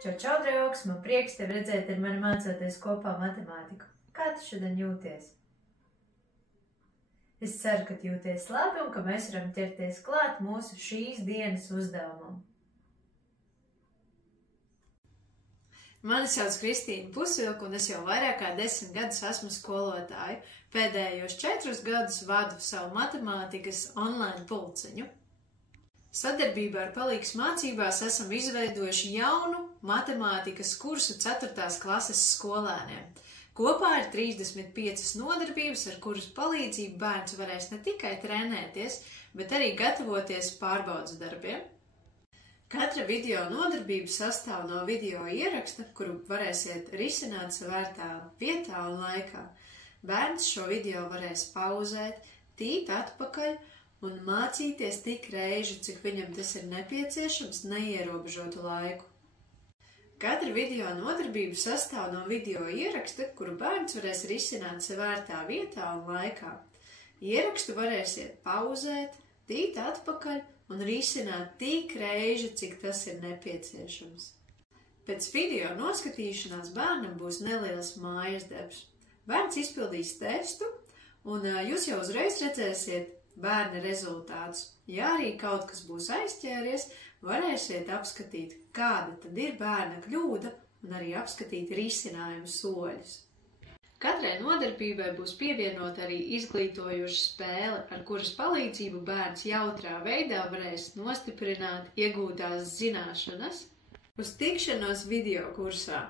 Čau, čau, draugs! Man prieks tevi redzēt ar mani mācoties kopā matemātiku. Kā tu šodien jūties? Es ceru, ka jūties labi un ka mēs varam ķerties klāt mūsu šīs dienas uzdevumam. Mani sauc Kristīna Pusvilka un es jau vairāk kā 10 gadus esmu skolotāja. Pēdējos 4 gadus vadu savu matemātikas online pulciņu. Sadarbībā ar Palīgs mācībās esam izveidojuši jaunu matemātikas kursu 4. klases skolēniem. Kopā ir 35 nodarbības, ar kuras palīdzību bērns varēs ne tikai trenēties, bet arī gatavoties pārbaudes darbiem. Katra video nodarbība sastāv no video ieraksta, kuru varēsiet risināt savērtā vietā un laikā. Bērns šo video varēs pauzēt, tīt atpakaļ un mācīties tik reižu, cik viņam tas ir nepieciešams, neierobežotu laiku. Katra video nodarbība sastāv no video ieraksta, kuru bērns varēs risināt savērtā vietā un laikā. Ierakstu varēsiet pauzēt, tīt atpakaļ un risināt tik reižu, cik tas ir nepieciešams. Pēc video noskatīšanās bērnam būs neliels mājas darbs. Bērns izpildīs testu un jūs jau uzreiz redzēsiet bērna rezultātus. Ja arī kaut kas būs aizķēries, varēsiet apskatīt, kāda tad ir bērna kļūda un arī apskatīt risinājumu soļus. Katrai nodarbībai būs pievienota arī izglītojoša spēle, ar kuras palīdzību bērns jautrā veidā varēs nostiprināt iegūtās zināšanas. Uz tikšanos video kursā!